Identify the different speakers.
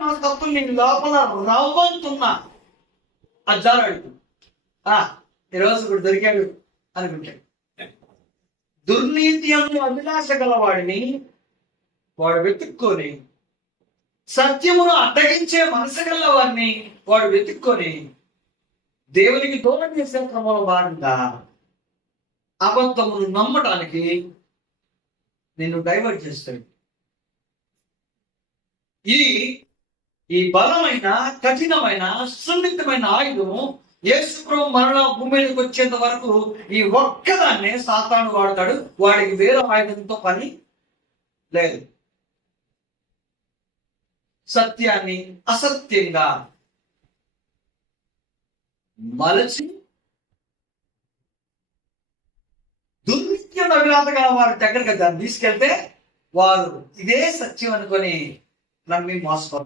Speaker 1: మనస్తత్వం నేను లోపల రవ్వంతున్నా. అజ్జారాడు ఈరోజు ఇప్పుడు దొరికాడు అనుకుంటాడు దుర్నీతి అను అభిలాష గలవాడిని వాడు వెతుక్కొని సత్యమును అడ్డగించే మనసు గల వాడిని వాడు వెతుక్కొని దేవునికి దూరం చేసే క్రమంలో భాగంగా అబద్ధమును నమ్మడానికి నిన్ను డైవర్ట్ చేస్తాడు. ఇది ఈ బలమైన కఠినమైన సున్నితమైన ఆయుధము యేసుప్రభు మరణ భూమి మీదకి వచ్చేంత వరకు ఈ ఒక్కదాన్నే సాతాను వాడతాడు. వాడికి వేరే ఆయుధంతో పని లేదు. సత్యాన్ని అసత్యంగా మలచి దుర్నిత్యం అభిలాత వారి దగ్గరికి దాన్ని తీసుకెళ్తే వారు ఇదే సత్యం అనుకొని నమ్మి మోసపోతారు